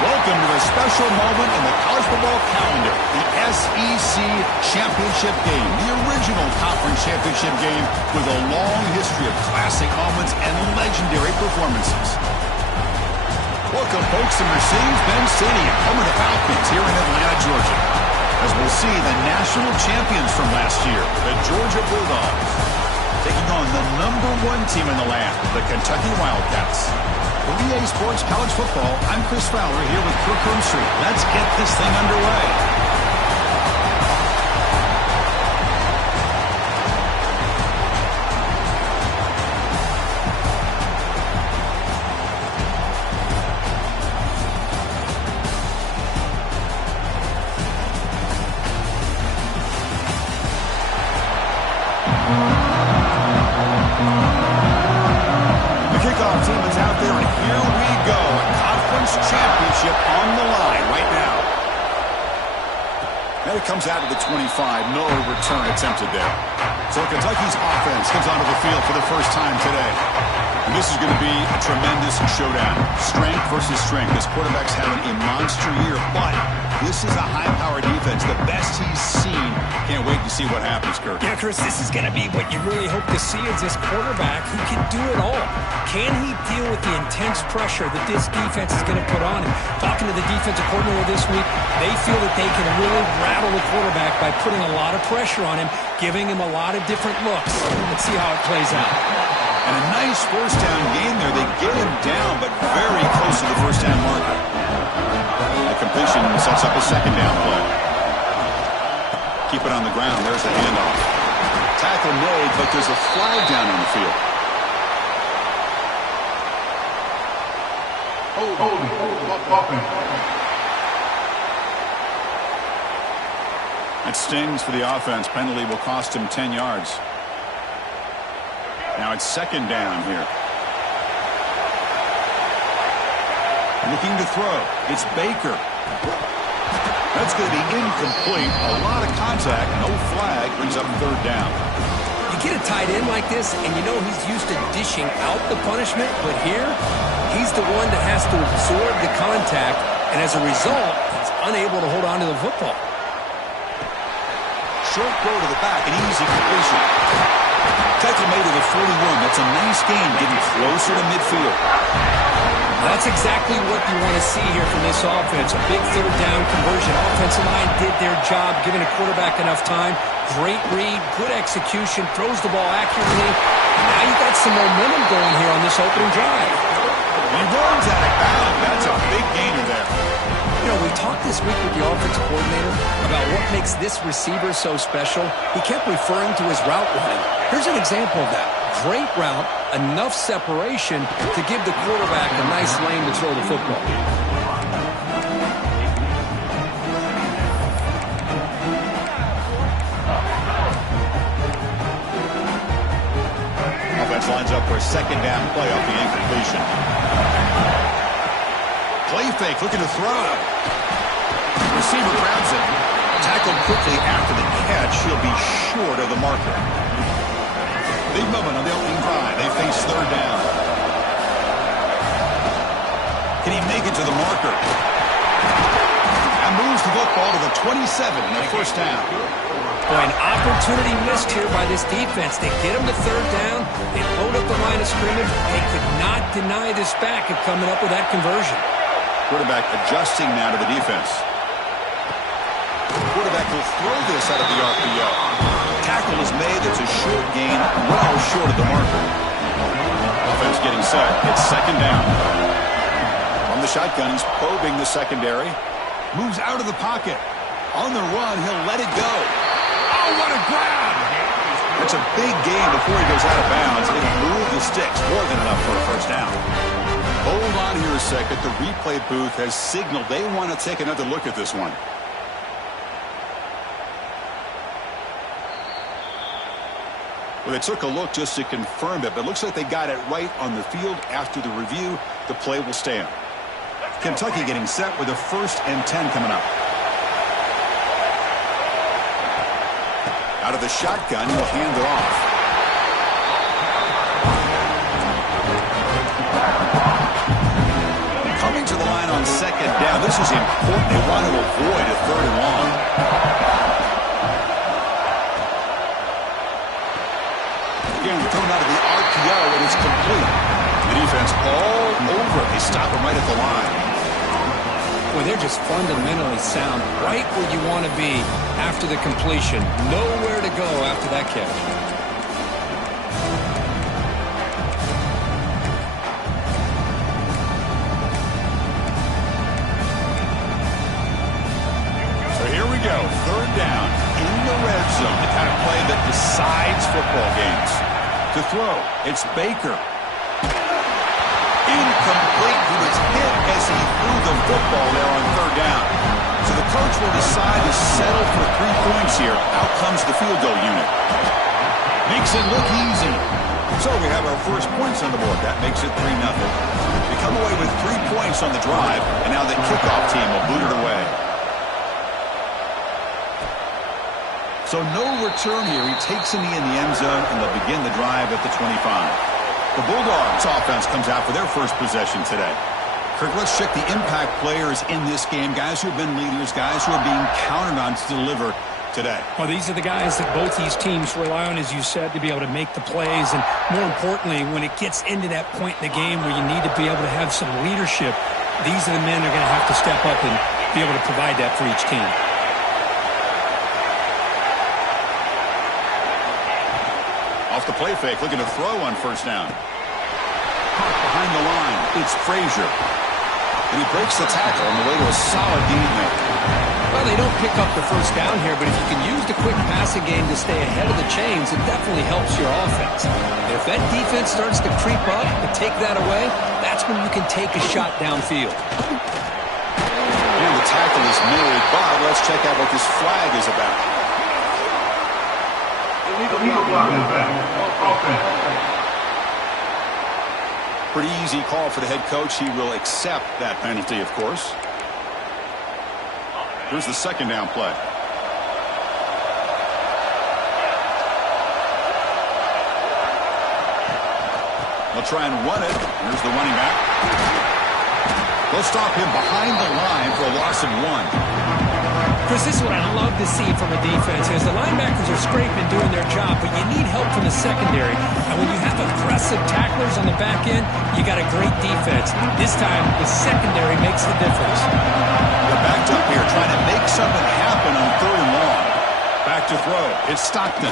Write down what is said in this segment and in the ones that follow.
Welcome to a special moment in the college football calendar, the SEC Championship Game, the original conference championship game with a long history of classic moments and legendary performances. Welcome, folks, to Mercedes-Benz Stadium, home of the Falcons here in Atlanta, Georgia. As we'll see the national champions from last year, the Georgia Bulldogs, taking on the #1 team in the land, the Kentucky Wildcats. For EA Sports College Football, I'm Chris Fowler here with Kirk Street. Let's get this thing underway. Team is out there, and here we go. A conference championship on the line right now. And it comes out of the 25. No return attempted there. So Kentucky's offense comes onto the field for the first time today. And this is going to be a tremendous showdown. Strength versus strength. This quarterback's having a monster year, but this is a high-powered defense, the best he's seen. Can't wait to see what happens, Kirk. Yeah, Chris, this is going to be what you really hope to see is this quarterback who can do it all. Can he deal with the intense pressure that this defense is going to put on him? Talking to the defensive coordinator this week, they feel that they can really rattle the quarterback by putting a lot of pressure on him, giving him a lot of different looks. Let's see how it plays out. And a nice first down game there. They get him down, but very close to the first down marker. The completion sets up a second down play. Keep it on the ground. There's the handoff. Tackle made, but there's a flag down on the field. It stings for the offense. Penalty will cost him 10 yards. Now it's second down here. Looking to throw. It's Baker. That's going to be incomplete. A lot of contact. No flag. Brings up third down. You get a tight end like this, and you know he's used to dishing out the punishment, but here, he's the one that has to absorb the contact, and as a result, he's unable to hold on to the football. Short throw to the back, an easy completion. Tackle made to the 41. That's a nice gain, getting closer to midfield. That's exactly what you want to see here from this offense. A big third down conversion. Offensive line did their job, giving a quarterback enough time. Great read, good execution, throws the ball accurately. Now you got some momentum going here on this opening drive. He runs out of bounds. That's a big gainer there. You know, we talked this week with the offensive coordinator about what makes this receiver so special. He kept referring to his route running. Here's an example of that. Great route, enough separation to give the quarterback a nice lane to throw the football. Offense lines up for a second down play off the incompletion. Play fake, looking to throw. Receiver grabs it. Tackled quickly after the catch. He'll be short of the marker. Big moment on the opening drive. They face third down. Can he make it to the marker? And moves the football to the 27 and a first down. Boy, an opportunity missed here by this defense. They get him to third down. They load up the line of scrimmage. They could not deny this back of coming up with that conversion. Quarterback adjusting now to the defense. Quarterback will throw this out of the RPO. Tackle is made. It's a short gain, well short of the marker. Offense getting set. It's second down. From the shotgun, he's probing the secondary. Moves out of the pocket. On the run, he'll let it go. Oh, what a grab! It's a big gain before he goes out of bounds. of sticks. More than enough for a first down. Hold on here a second. The replay booth has signaled they want to take another look at this one. Well, they took a look just to confirm it, but it looks like they got it right on the field. After the review, the play will stand. Kentucky getting set with a 1st and 10 coming up. Out of the shotgun, he'll hand it off. Coming to the line on 2nd down. This is important. They want to avoid a 3rd and long. Again, thrown out of the RPO, and it's complete. The defense all over it. They stop him right at the line. Well, they're just fundamentally sound, right where you want to be after the completion. Nowhere to go after that catch. So here we go, 3rd down in the red zone, the kind of play that decides football games. To throw, it's Baker. Incomplete. He was hit as he threw the football there on 3rd down. So the coach will decide to settle for 3 points here. Out comes the field goal unit. Makes it look easy. So we have our first points on the board. That makes it 3-0. They come away with 3 points on the drive, and now the kickoff team will boot it away. So no return here. He takes a knee in the end zone, and they'll begin the drive at the 25. The Bulldogs offense comes out for their first possession today. Kirk, let's check the impact players in this game. Guys who have been leaders, guys who are being counted on to deliver today. Well, these are the guys that both these teams rely on, as you said, to be able to make the plays. And more importantly, when it gets into that point in the game where you need to be able to have some leadership, these are the men that are going to have to step up and be able to provide that for each team. Off the play fake, looking to throw on 1st down. Behind the line, it's Frazier. And he breaks the tackle on the way to a solid gain there. Well, they don't pick up the 1st down here, but if you can use the quick passing game to stay ahead of the chains, it definitely helps your offense. And if that defense starts to creep up and take that away, that's when you can take a shot downfield. And the tackle is made, but let's check out what this flag is about. Pretty easy call for the head coach. He will accept that penalty, of course. Here's the 2nd down play. They'll try and run it. Here's the running back. They'll stop him behind the line for a loss of 1. Chris, this is what I love to see from a defense is the linebackers are scraping, doing their job, but you need help from the secondary. And when you have aggressive tacklers on the back end, you got a great defense. This time, the secondary makes the difference. They're backed up here, trying to make something happen on 3rd and long. Back to throw. It's Stockton.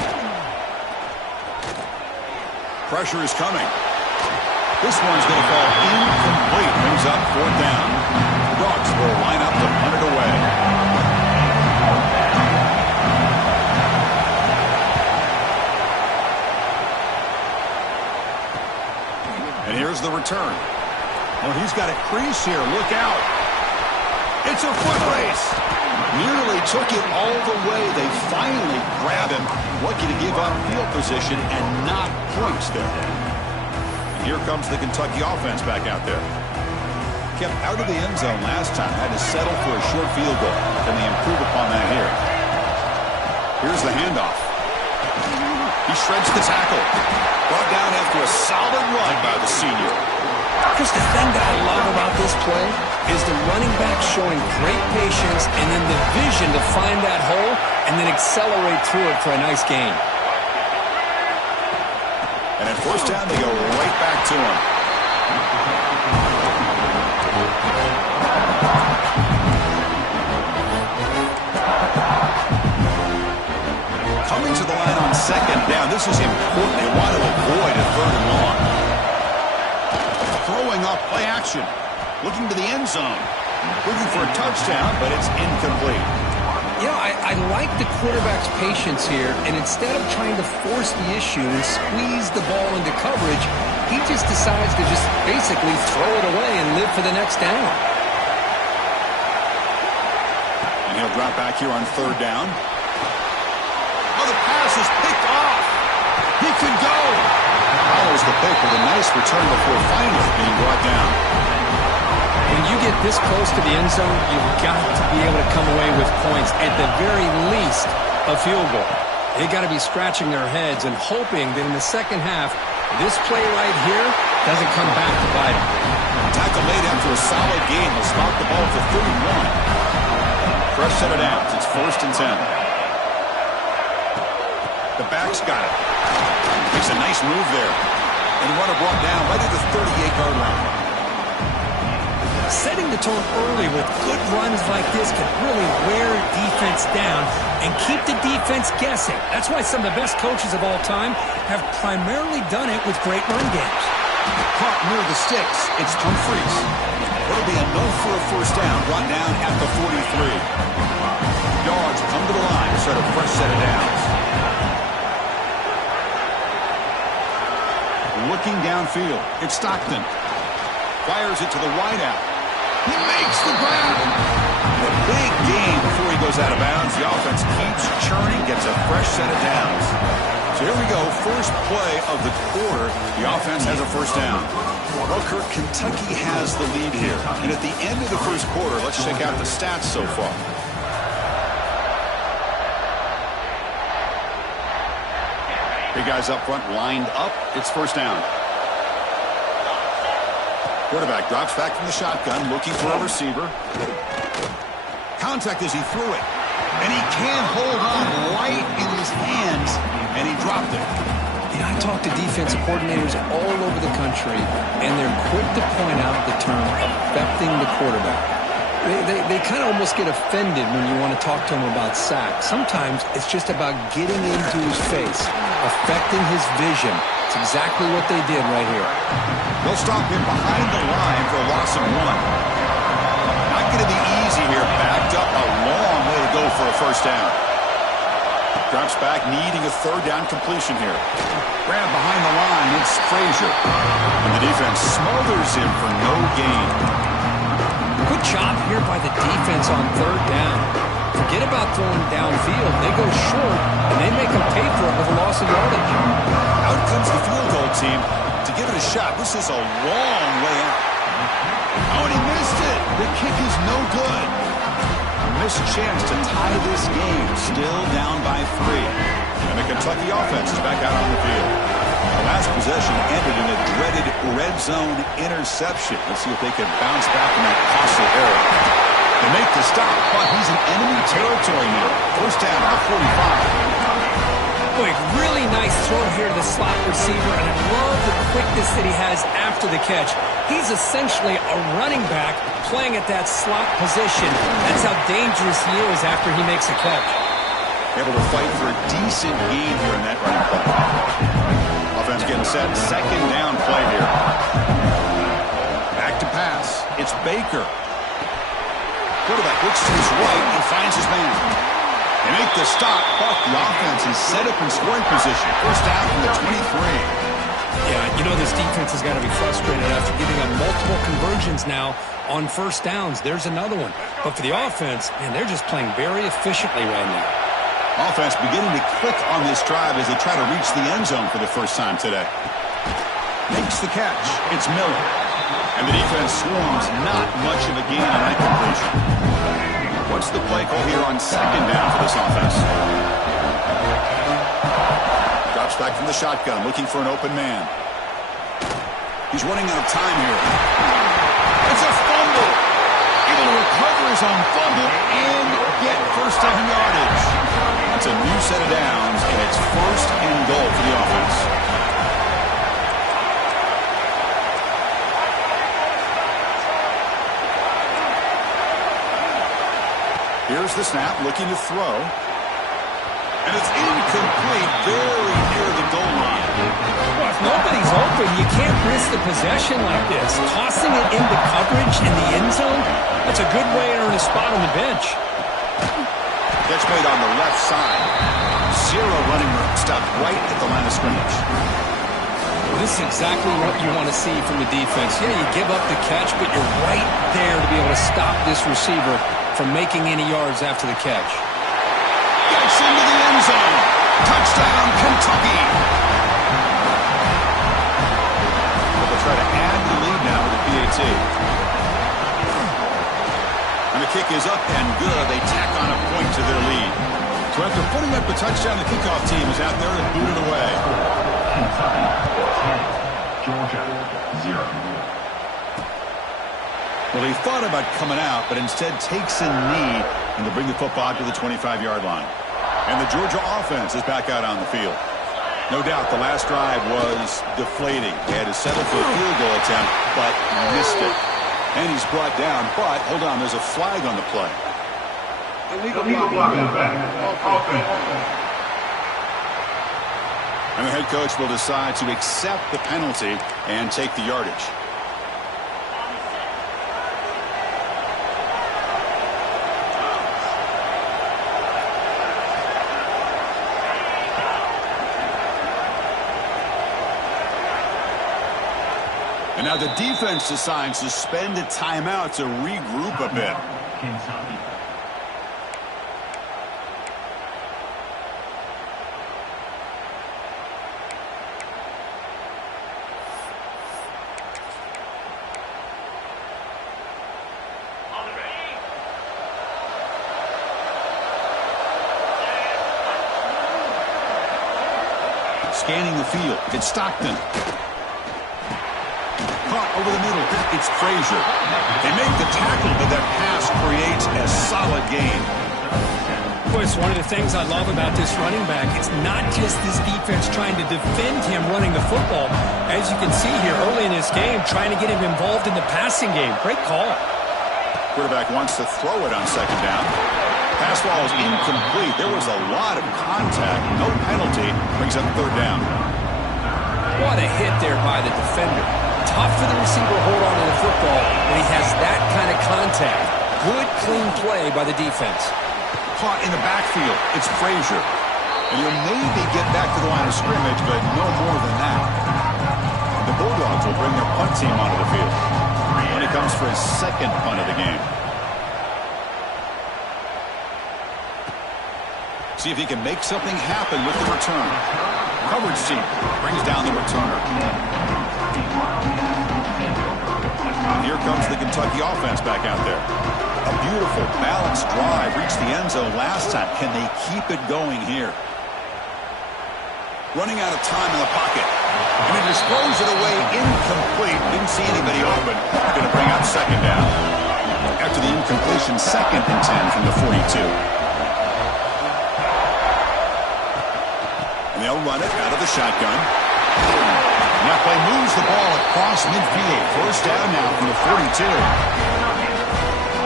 Pressure is coming. This one's going to fall incomplete. Brings up 4th down. The Dogs will line up to punt it away. And here's the return. Well, he's got a crease here. Look out. It's a foot race. Nearly took it all the way. They finally grab him. Lucky to give up field position and not points there. And here comes the Kentucky offense back out there. Kept out of the end zone last time. Had to settle for a short field goal. Can they improve upon that here? Here's the handoff. He shreds the tackle. Brought down after a solid run by the senior. Chris, the thing that I love about this play is the running back showing great patience and then the vision to find that hole and then accelerate through it for a nice gain. And at 1st down, they go right back to him. Coming to the line on 2nd down. This is important. They want to avoid a 3rd and long. Throwing off play action. Looking to the end zone. Looking for a touchdown, but it's incomplete. I like the quarterback's patience here, and instead of trying to force the issue and squeeze the ball into coverage, he just decides to just basically throw it away and live for the next down. And he'll drop back here on third down. Oh, the pass is picked off. He can go. Follows the pick with a nice return before finally being brought down. When you get this close to the end zone, you've got to be able to come away with points, at the very least, a field goal. They've got to be scratching their heads and hoping that in the second half, this play right here doesn't come back to bite them. Tackle made after a solid game will spot the ball for 31. Fresh set of downs. It's 1st and 10. The back's got it. Makes a nice move there. And the runner brought down right at the 38-yard line. Setting the tone early with good runs like this can really wear defense down and keep the defense guessing. That's why some of the best coaches of all time have primarily done it with great run games. Caught near the sticks. It's Humphreys. It'll be enough for a first down, brought down at the 43. Yards come to the line, start a fresh set of downs. Looking downfield, it's Stockton. Fires it to the wideout. He makes the grab. A big gain before he goes out of bounds. The offense keeps churning, gets a fresh set of downs. So here we go, first play of the quarter. The offense has a first down. Well, Kirk, Kentucky has the lead here. And at the end of the first quarter, let's check out the stats so far. Big guys up front lined up. It's first down. Quarterback drops back from the shotgun, looking for a receiver. Contact as he threw it. And he can't hold on right in his hands, and he dropped it. I talk to defensive coordinators all over the country, and they're quick to point out the term affecting the quarterback. They kind of almost get offended when you want to talk to them about sacks. Sometimes it's just about getting into his face, affecting his vision. It's exactly what they did right here. They'll stop him behind the line for a loss of 1. Not going to be easy here. Backed up a long way to go for a first down. Drops back, needing a third down completion here. Grab behind the line. It's Frazier. And the defense smothers him for no gain. Good job here by the defense on third down. Forget about throwing downfield. They go short, and they make them pay for it with a loss of yardage. Out comes the field goal team to give it a shot. This is a long way out. Oh, and he missed it. The kick is no good. A missed chance to tie this game. Still down by 3. And the Kentucky offense is back out on the field. The last possession ended in a dreaded red zone interception. Let's see if they can bounce back from that costly error. They make the stop, but he's in enemy territory now. First down at the 45. Boy, really nice throw here to the slot receiver, and I love the quickness that he has after the catch. He's essentially a running back playing at that slot position. That's how dangerous he is after he makes a catch. Able to fight for a decent gain here in that running play. Offense getting set. Second down play here. Back to pass. It's Baker. Quarterback looks to his right and finds his man. They make the stop, but the offense is set up in scoring position. First down from the 23. Yeah, this defense has got to be frustrated after giving up multiple conversions now on first downs. There's another one. But for the offense, man, they're just playing very efficiently right now. Offense beginning to click on this drive as they try to reach the end zone for the first time today. Makes the catch. It's Miller. And the defense swarms not much of a gain on that completion. What's the play call here on second down for this offense? Drops back from the shotgun, looking for an open man. He's running out of time here. It's a fumble. Able to recover his own fumble and get first down yardage. That's a new set of downs, and it's first and goal for the offense. Here's the snap, looking to throw. And it's incomplete, very near the goal line. Well, if nobody's open, you can't risk the possession like this. Tossing it into coverage in the end zone, that's a good way to earn a spot on the bench. Catch made on the left side. Zero running room. Stopped right at the line of scrimmage. Well, this is exactly what you want to see from the defense. Yeah, you give up the catch, but you're right there to be able to stop this receiver from making any yards after the catch. Gets into the end zone. Touchdown, Kentucky. They'll try to add the lead now with the PAT. And the kick is up and good. They tack on a point to their lead. So after putting up the touchdown, the kickoff team is out there to boot it away. Kentucky 10, Georgia 0. Well, he thought about coming out, but instead takes a knee and to bring the football to the 25-yard line. And the Georgia offense is back out on the field. No doubt the last drive was deflating. They had to settle for a field goal attempt, but missed it. And he's brought down, but hold on, there's a flag on the play. Illegal blocking back. Offense. And the head coach will decide to accept the penalty and take the yardage. And now the defense decides to spend a timeout to regroup a bit. Kentucky. Scanning the field. It's Stockton. Caught over the middle. It's Frazier. They make the tackle, but that pass creates a solid gain. Boy, it's one of the things I love about this running back. It's not just this defense trying to defend him running the football. As you can see here early in this game, trying to get him involved in the passing game. Great call. Quarterback wants to throw it on second down. Pass ball is incomplete. There was a lot of contact. No penalty. Brings up third down. What a hit there by the defender. Tough for the receiver to hold on to the football when he has that kind of contact. Good, clean play by the defense. Caught in the backfield. It's Frazier. And he'll maybe get back to the line of scrimmage, but no more than that. The Bulldogs will bring their punt team onto the field. And he comes for his second punt of the game. See if he can make something happen with the return. Coverage team brings down the returner. And here comes the Kentucky offense back out there. A beautiful, balanced drive. Reached the end zone last time. Can they keep it going here? Running out of time in the pocket. And he just throws it away incomplete. Didn't see anybody open. Going to bring out second down. After the incompletion, 2nd and 10 from the 42. And they'll run it out of the shotgun. And that play moves the ball across midfield. First down now from the 42.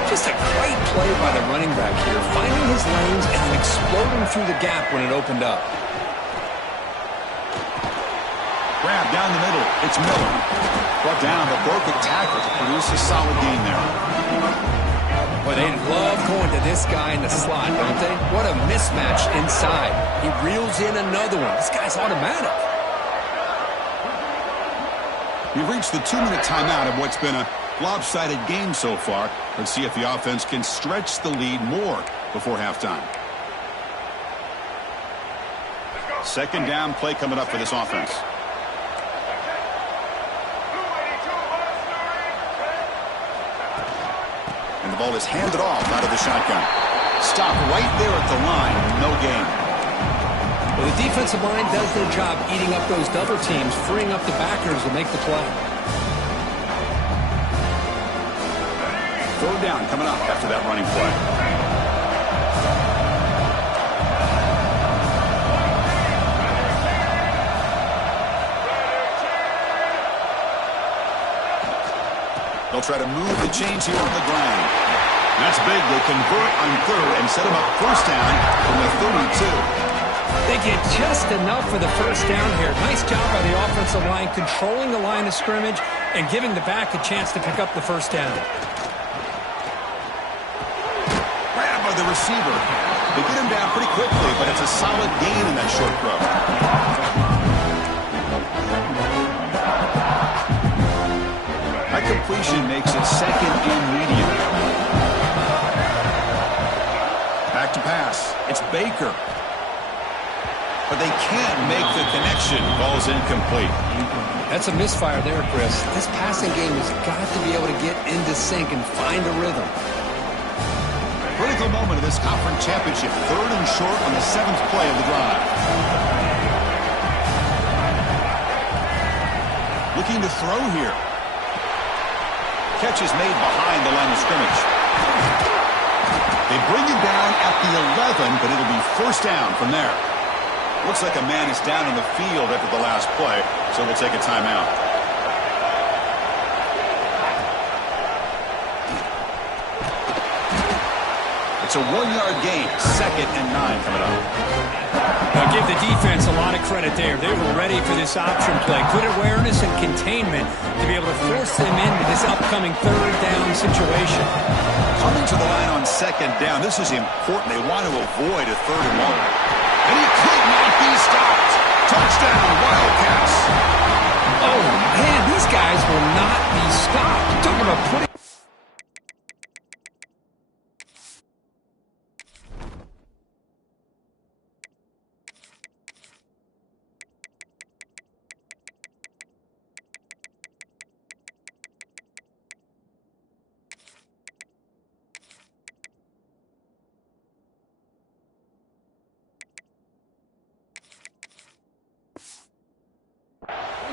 Just a great play by the running back here, finding his lanes and then exploding through the gap when it opened up. Grab down the middle. It's Miller. Brought down, but broke a tackle to produce a solid gain there. Boy, they love going to this guy in the slot, don't they? What a mismatch inside. He reels in another one. This guy's automatic. We've reached the 2-minute timeout of what's been a lopsided game so far. Let's see if the offense can stretch the lead more before halftime. Second down play coming up for this offense. And the ball is handed off out of the shotgun. Stop right there at the line. No gain. Well, the defensive line does their job eating up those double teams, freeing up the backers to make the play. Third down coming up after that running play. They'll try to move the chains here on the ground. That's big. They convert on third and set them up first down from the 32. They get just enough for the first down here. Nice job by the offensive line, controlling the line of scrimmage and giving the back a chance to pick up the first down. Grab by the receiver. They get him down pretty quickly, but it's a solid gain in that short throw. That completion makes it second and medium. Back to pass. It's Baker. But they can't make the connection. Ball's incomplete. That's a misfire there, Chris. This passing game has got to be able to get into sync and find a rhythm. Critical moment of this conference championship. 3rd and short on the 7th play of the drive. Looking to throw here. Catch is made behind the line of scrimmage. They bring him down at the 11, but it'll be first down from there. Looks like a man is down in the field after the last play, so we'll take a timeout. It's a 1-yard gain, 2nd and 9 coming up. Now give the defense a lot of credit there. They were ready for this option play. Good awareness and containment to be able to force them into this upcoming 3rd down situation. Coming to the line on 2nd down, this is important. They want to avoid a 3rd and 1. And he could not be stopped. Touchdown, Wildcats. Oh, man, these guys will not be stopped. Talking about putting...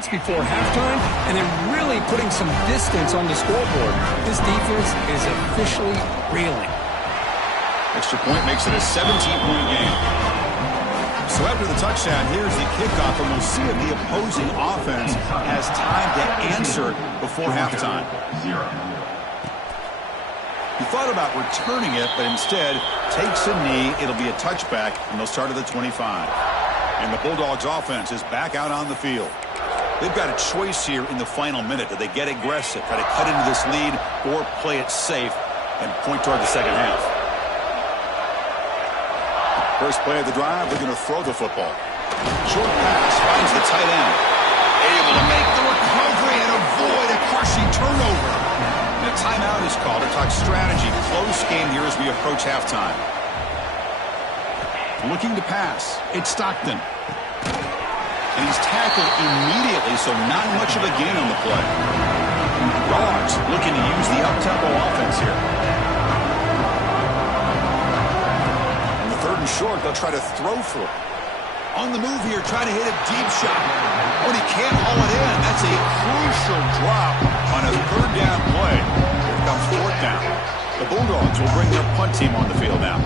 before halftime, and then really putting some distance on the scoreboard. This defense is officially reeling. Extra point makes it a 17-point game. So after the touchdown, here's the kickoff, and we'll see if the opposing offense has time to answer before halftime. He thought about returning it, but instead takes a knee. It'll be a touchback, and they'll start at the 25. And the Bulldogs offense is back out on the field. They've got a choice here in the final minute. Do they get aggressive, try to cut into this lead, or play it safe and point toward the second half? First play of the drive, they're going to throw the football. Short pass finds the tight end. Able to make the recovery and avoid a crushing turnover. And a timeout is called to talk strategy. Close game here as we approach halftime. Looking to pass. It's Stockton. And he's tackled immediately, so not much of a gain on the play. Dogs looking to use the up-tempo offense here. On the 3rd and short, they'll try to throw for it. On the move here, trying to hit a deep shot. But he can't haul it in. That's a crucial drop on a 3rd down play. Here comes 4th down. The Bulldogs will bring their punt team on the field now.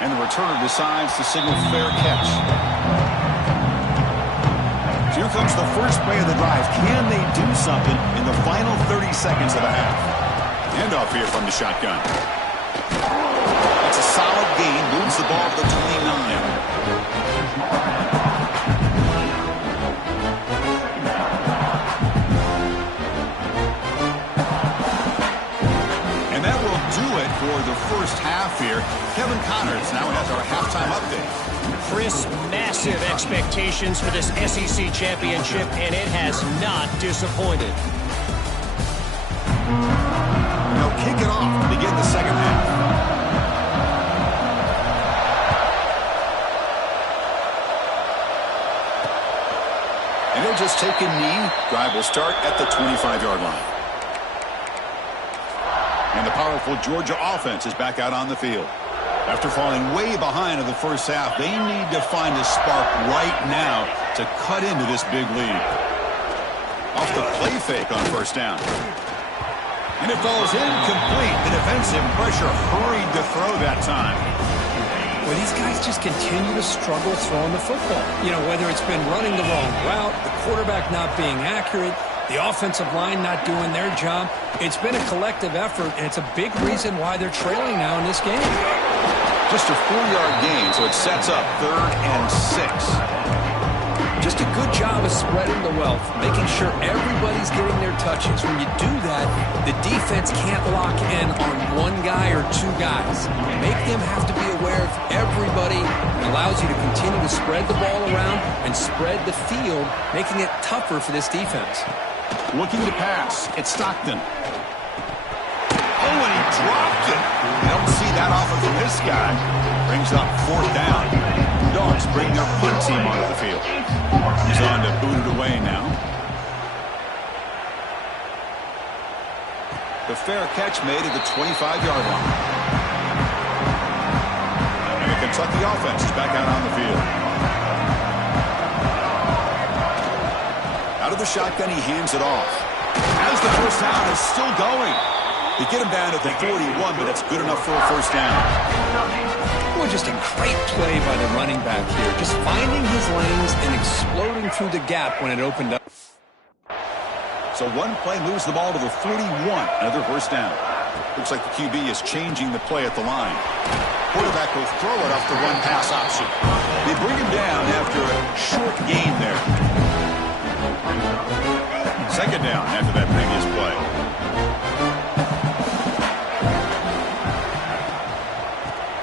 And the returner decides to signal fair catch. So here comes the first play of the drive. Can they do something in the final 30 seconds of the half? Handoff here from the shotgun. That's a solid gain. Moves the ball to the 29. For the first half here. Kevin Connors now has our halftime update. Chris, massive expectations for this SEC championship, and it has not disappointed. They'll kick it off to begin the second half. And they'll just take a knee. Drive will start at the 25-yard line. And the powerful Georgia offense is back out on the field. After falling way behind in the first half, they need to find a spark right now to cut into this big lead. Off the play fake on first down. And it falls incomplete. The defensive pressure hurried to throw that time. Well, these guys just continue to struggle throwing the football. You know, whether it's been running the wrong route, the quarterback not being accurate, the offensive line not doing their job. It's been a collective effort, and it's a big reason why they're trailing now in this game. Just a 4-yard gain, so it sets up 3rd and 6. Just a good job of spreading the wealth, making sure everybody's getting their touches. When you do that, the defense can't lock in on one guy or two guys. Make them have to be aware of everybody. It allows you to continue to spread the ball around and spread the field, making it tougher for this defense. Looking to pass. It's Stockton. Oh, and he dropped it. You don't see that often from this guy. Brings up 4th down. Dogs bring their punt team onto the field. He's on to boot it away now. The fair catch made at the 25-yard line. And the Kentucky offense is back out on the field. Out of the shotgun, he hands it off. As the first down is still going. They get him down at the 41, but that's good enough for a first down. Well, just a great play by the running back here. Just finding his lanes and exploding through the gap when it opened up. So one play moves the ball to the 41. Another first down. Looks like the QB is changing the play at the line. Quarterback will throw it off the run-pass option. They bring him down after a short gain there. Second down after that previous play.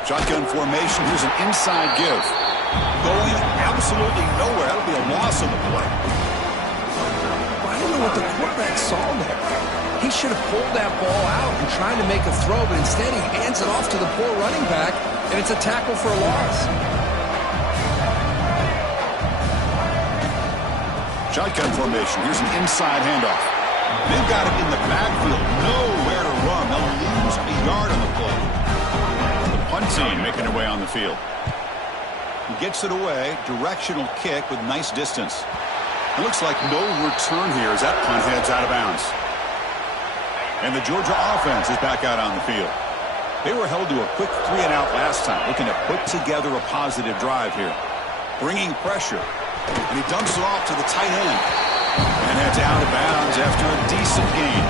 Shotgun formation. Here's an inside give. Going absolutely nowhere. That'll be a loss on the play. I don't know what the quarterback saw there. He should have pulled that ball out and tried to make a throw, but instead he hands it off to the poor running back, and it's a tackle for a loss. Shotgun formation. Here's an inside handoff. They've got it in the backfield. Nowhere to run. They'll lose a yard on the play. Punt team making their way on the field. He gets it away. Directional kick with nice distance. It looks like no return here as that punt heads out of bounds. And the Georgia offense is back out on the field. They were held to a quick 3-and-out last time, looking to put together a positive drive here. Bringing pressure. And he dumps it off to the tight end. And heads out of bounds after a decent gain.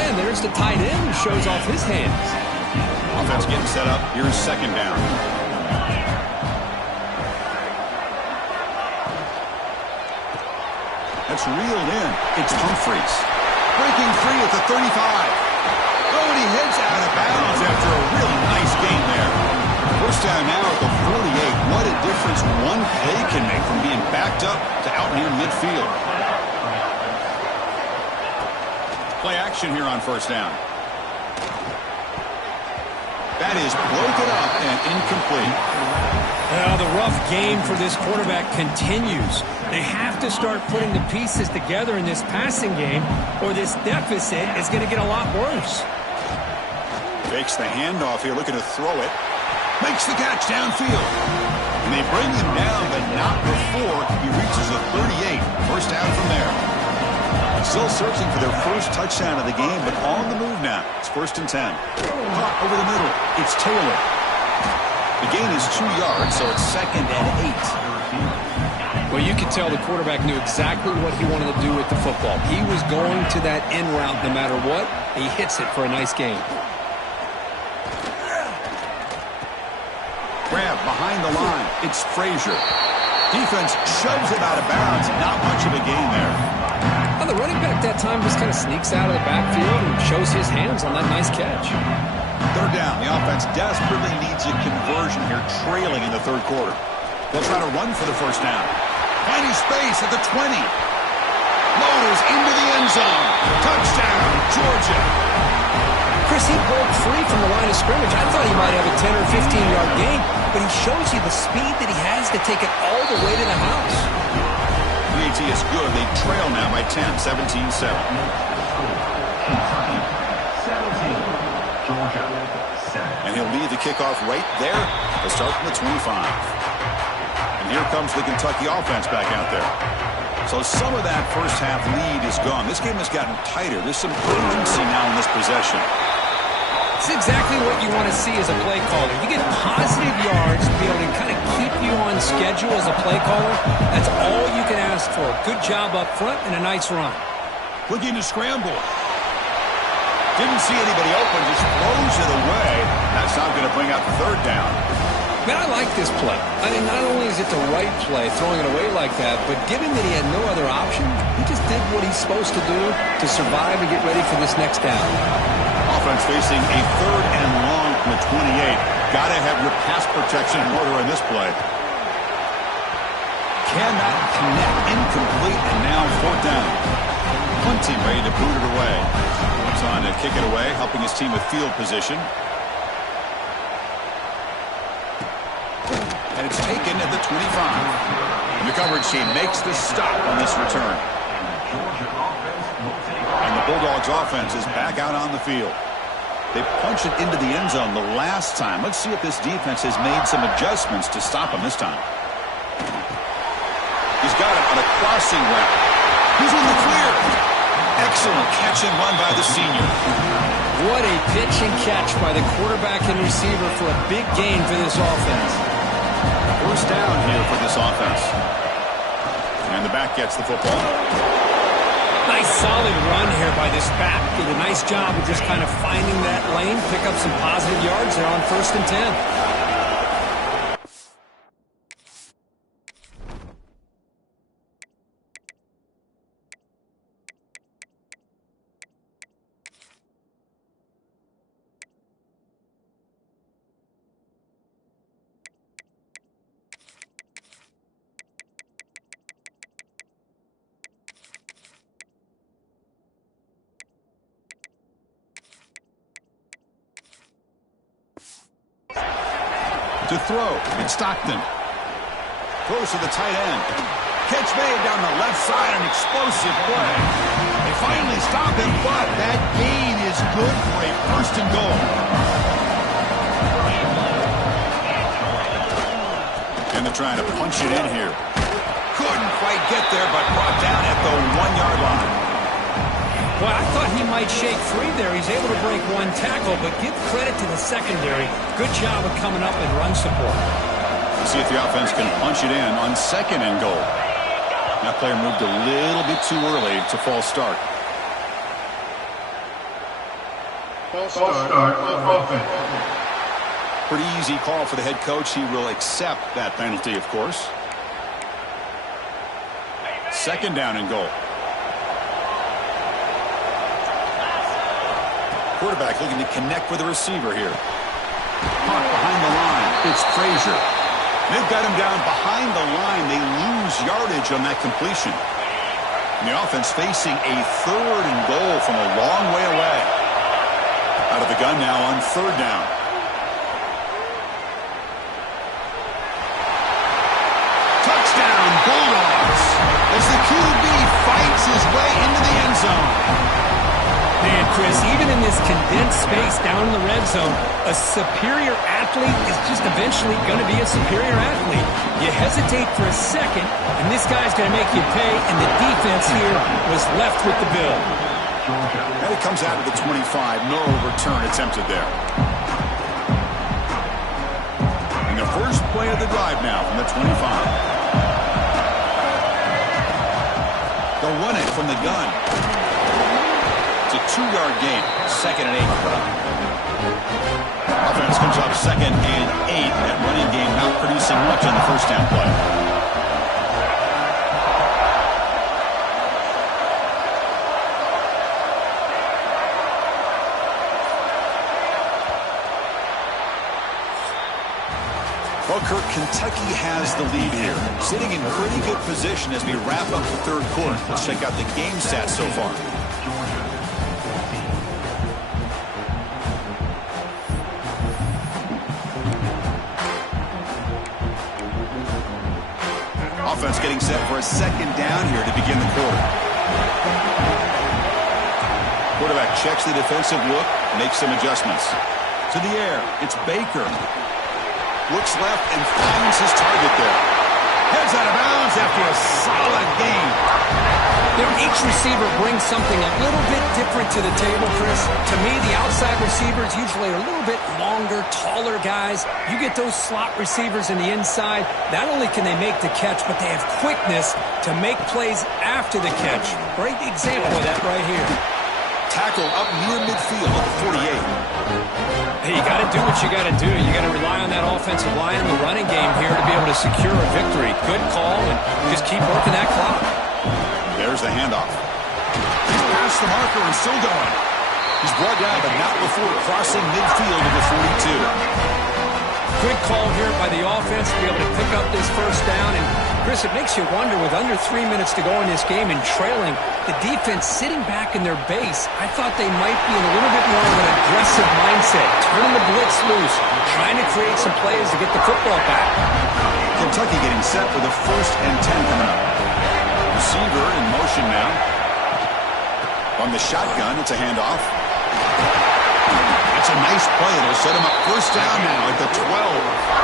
And there's the tight end who shows off his hands. Offense getting set up. Here's second down. That's reeled in. It's Humphreys. Breaking free at the 35. Oh, and he heads out of bounds after a really nice gain there. First down now at the 48. What a difference one play can make from being backed up to out near midfield. Play action here on first down. That is broken up and incomplete. Well, the rough game for this quarterback continues. They have to start putting the pieces together in this passing game, or this deficit is going to get a lot worse. Fakes the handoff here, looking to throw it. Makes the catch downfield. And they bring him down, but not before he reaches the 38. First down from there. Still searching for their first touchdown of the game, but on the move now. It's 1st and 10. Caught over the middle. It's Taylor. The gain is 2 yards, so it's 2nd and 8. Well, you could tell the quarterback knew exactly what he wanted to do with the football. He was going to that in route no matter what. He hits it for a nice gain. Grab behind the line. It's Frazier. Defense shoves him out of bounds. Not much of a gain there. Well, the running back that time just kind of sneaks out of the backfield and shows his hands on that nice catch. Third down. The offense desperately needs a conversion here, trailing in the third quarter. They'll try to run for the first down. Finding space at the 20. Motors into the end zone. Touchdown, Georgia. Chris, he broke free from the line of scrimmage. I thought he might have a 10 or 15-yard gain, but he shows you the speed that he has to take it all the way to the house. PAT is good. They trail now by 10, 17-7. Georgia, 7. And he'll lead the kickoff right there. They'll start from the 25. And here comes the Kentucky offense back out there. So some of that first half lead is gone. This game has gotten tighter. There's some urgency now in this possession. It's exactly what you want to see as a play caller. You get positive yards to be able to kind of keep you on schedule as a play caller. That's all you can ask for. Good job up front and a nice run. Looking to scramble. Didn't see anybody open, just throws it away. That's not going to bring out third down. Man, I like this play. I mean, not only is it the right play, throwing it away like that, but given that he had no other option, he just did what he's supposed to do to survive and get ready for this next down. Offense facing a 3rd and long from the 28. Got to have your pass protection in order in this play. Cannot connect, incomplete, and now 4th down. Punting, ready to boot it away. It's on to kick it away, helping his team with field position. And it's taken at the 25. And the coverage team makes the stop on this return. And the Bulldogs offense is back out on the field. They punched it into the end zone the last time. Let's see if this defense has made some adjustments to stop him this time. He's got it on a crossing route. He's in the clear. Excellent catch and run by the senior. What a pitch and catch by the quarterback and receiver for a big gain for this offense. 1st down here for this offense. And the back gets the football. Nice solid run here by this back. Did a nice job of just kind of finding that lane, pick up some positive yards there on 1st and 10. To throw, it's Stockton. Throws to the tight end. Catch made down the left side, an explosive play. They finally stop him, but that gain is good for a 1st and goal. And they're trying to punch it in here. Couldn't quite get there, but brought down at the 1-yard line. Well, I thought he might shake free there. He's able to break 1 tackle, but give credit to the secondary. Good job of coming up and run support. See if the offense can punch it in on 2nd and goal. That player moved a little bit too early to false start. False start offense. Pretty easy call for the head coach. He will accept that penalty, of course. 2nd down and goal. Quarterback looking to connect with the receiver here. Caught behind the line. It's Frazier. They've got him down behind the line. They lose yardage on that completion. And the offense facing a 3rd and goal from a long way away. Out of the gun now on 3rd down. Touchdown, Bulldogs. As the QB fights his way into the end zone. Man, Chris, even in this condensed space down in the red zone, a superior athlete is just eventually going to be a superior athlete. You hesitate for a second, and this guy's going to make you pay, and the defense here was left with the bill. And it comes out of the 25. No return attempted there. And the first play of the drive now from the 25. They'll run it from the gun. It's a 2-yard gain, 2nd and 8. Offense comes up 2nd and 8. That running game not producing much on the 1st down play. Well, Kirk, Kentucky has the lead here. Sitting in pretty good position as we wrap up the 3rd quarter. Let's check out the game stats so far. Offense getting set for a 2nd down here to begin the quarter. Quarterback checks the defensive look, makes some adjustments. To the air, it's Baker. Looks left and finds his target there. Heads out of bounds after a solid gain. Each receiver brings something a little bit different to the table, Chris. To me, the outside receivers usually are a little bit longer, taller guys. You get those slot receivers in the inside, not only can they make the catch, but they have quickness to make plays after the catch. Great example of that right here. Tackle up near midfield at the 48. Hey, you got to do what you got to do. You got to rely on that offensive line in the running game here to be able to secure a victory. Good call, and just keep working that clock. There's the handoff. He's past the marker and still going. He's brought down, but not before crossing midfield of the 42. Good call here by the offense to be able to pick up this first down. And, Chris, it makes you wonder, with under 3 minutes to go in this game and trailing, the defense sitting back in their base, I thought they might be in a little bit more of an aggressive mindset, turning the blitz loose, trying to create some plays to get the football back. Kentucky getting set with a 1st and 10 coming up. Receiver in motion now. On the shotgun, it's a handoff. That's a nice play. It'll set him up 1st down now at the 12.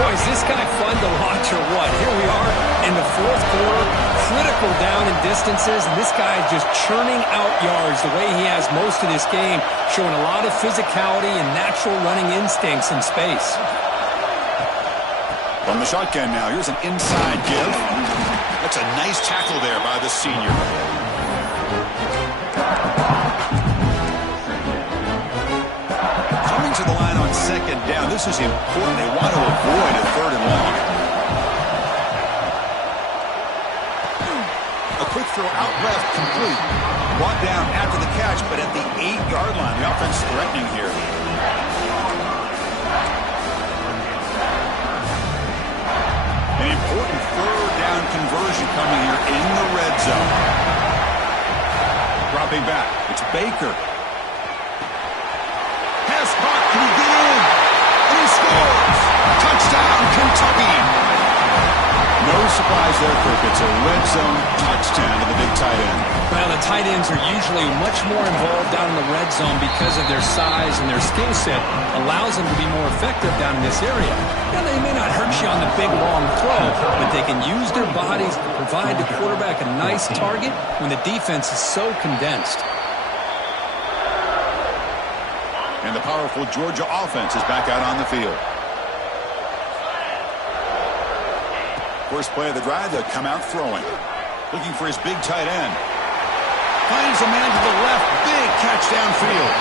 Boy, is this guy fun to watch or what? Here we are in the 4th quarter, critical down in distances, and this guy is just churning out yards the way he has most of this game, showing a lot of physicality and natural running instincts in space. From the shotgun now, here's an inside give. That's a nice tackle there by the senior. Coming to the line on 2nd down. This is important. They want to avoid a 3rd and long. A quick throw out left, complete. Brought down after the catch, but at the 8-yard line. The offense threatening here. An important 3rd down conversion coming here in the red zone. Dropping back. It's Baker. Pass caught. Can he get in? And he scores! Touchdown, Kentucky! No surprise there, Kirk. It's a red zone touchdown to the big tight end. Well, the tight ends are usually much more involved down in the red zone because of their size and their skill set. Allows them to be more effective down in this area. Now, they may not hurt you on the big, long throw, but they can use their bodies to provide the quarterback a nice target when the defense is so condensed. And the powerful Georgia offense is back out on the field. First play of the drive, they'll come out throwing. Looking for his big tight end. Finds a man to the left. Big catch downfield.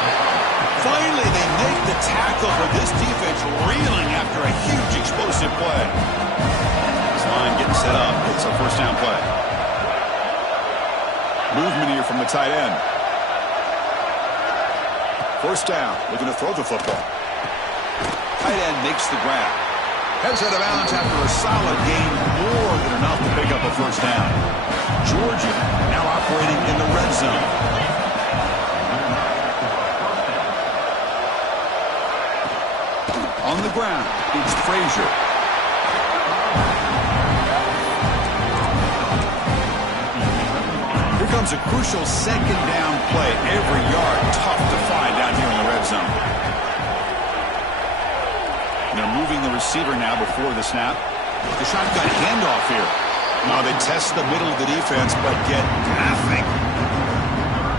Finally, they make the tackle, but this defense reeling after a huge explosive play. This line getting set up. It's a 1st down play. Movement here from the tight end. 1st down. Looking to throw the football. Tight end makes the grab. Heads out of bounds after a solid gain, more than enough to pick up a 1st down. Georgia now operating in the red zone. On the ground, it's Frazier. Here comes a crucial 2nd down play. Every yard tough to find down here in the red zone. They're moving the receiver now before the snap. The shotgun handoff here. Now they test the middle of the defense, but get nothing.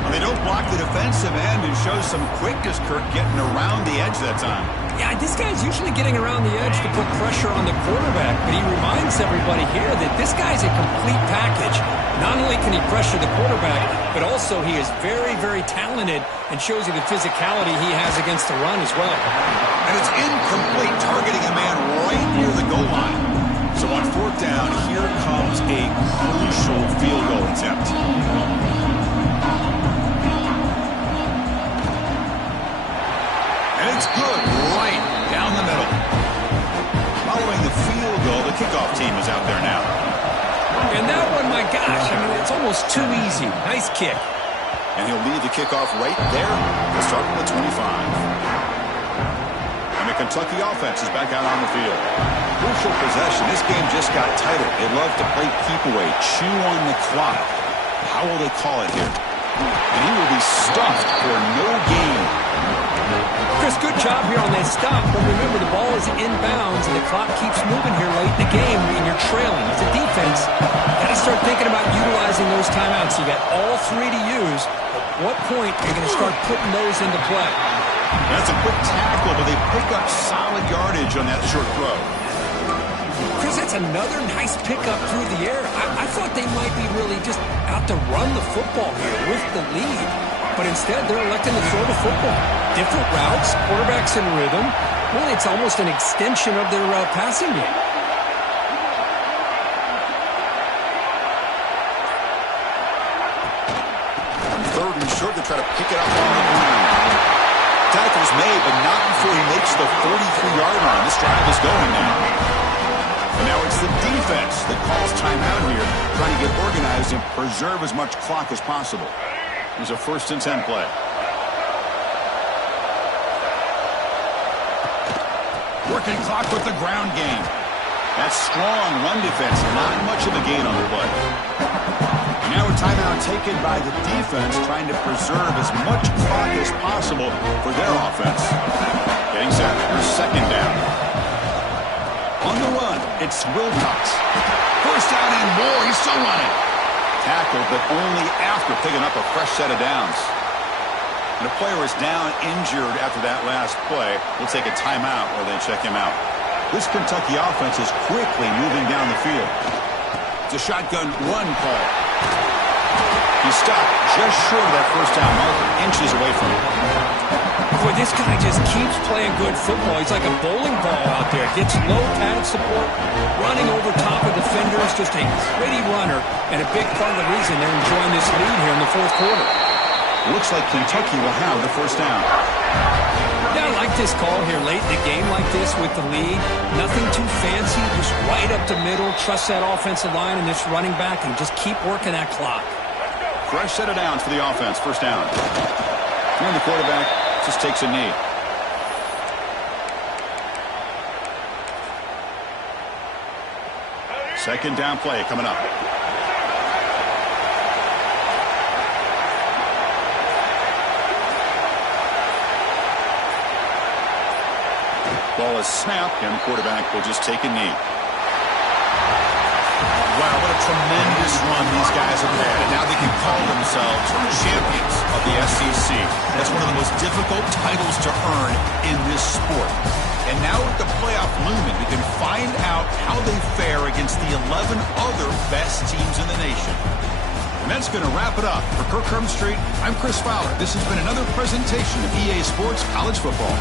Well, they don't block the defensive end and show some quickness, Kirk, getting around the edge that time. Yeah, this guy's usually getting around the edge to put pressure on the quarterback, but he reminds everybody here that this guy's a complete package. Not only can he pressure the quarterback, but also he is very, very talented and shows you the physicality he has against the run as well. And it's incomplete, targeting a man right near the goal line. So on 4th down, here comes a crucial field goal attempt. And it's good, right down the middle. Following the field goal, the kickoff team is out there now. And that one, my gosh, I mean, it's almost too easy. Nice kick. And he'll lead the kickoff right there. They'll start from the 25. And the Kentucky offense is back out on the field. Crucial possession. This game just got tighter. They love to play keep away, chew on the clock. How will they call it here? And he will be stuffed for no gain. Chris, good job here on that stop. But remember, the ball is inbounds, and the clock keeps moving here late in the game, and you're trailing. As a defense, got to start thinking about utilizing those timeouts. You got all 3 to use. At what point are you going to start putting those into play? That's a quick tackle, but they pick up solid yardage on that short throw. Chris, that's another nice pickup through the air. I thought they might be really just out to run the football here with the lead. but instead they're electing to throw the football. Different routes, quarterbacks in rhythm. Really, it's almost an extension of their passing game. Third and short, they try to pick it up on the ground. Tackle's made, but not before he makes the 43-yard line. This drive is going now. And now it's the defense that calls timeout here, trying to get organized and preserve as much clock as possible. Here's a 1st and 10 play. Working clock with the ground game. That's strong run defense. Not much of a gain on the play. And now a timeout taken by the defense, trying to preserve as much clock as possible for their offense. Getting set for 2nd down. On the run, it's Wilcox. 1st down and more. He's still running. Tackled, but only after picking up a fresh set of downs. And a player is down injured after that last play. We'll take a timeout or then check him out. This Kentucky offense is quickly moving down the field. It's a shotgun run call. He's stopped just short of that 1st down marker, inches away from it. Boy, this guy just keeps playing good football. He's like a bowling ball out there. Gets low pad support, running over top of defenders. Just a gritty runner, and a big part of the reason they're enjoying this lead here in the 4th quarter. Looks like Kentucky will have the 1st down. Yeah, I like this call here late in the game like this with the lead. Nothing too fancy, just right up the middle. Trust that offensive line and this running back and just keep working that clock. Fresh set of downs for the offense. 1st down. And the quarterback just takes a knee. Second down play coming up. Ball is snapped, and the quarterback will just take a knee. Wow, what a tremendous run these guys have had. And now they can call themselves champions of the SEC. That's one of the most difficult titles to earn in this sport. And now with the playoff looming, we can find out how they fare against the 11 other best teams in the nation. And that's going to wrap it up. For Kirk Street, I'm Chris Fowler. This has been another presentation of EA Sports College Football.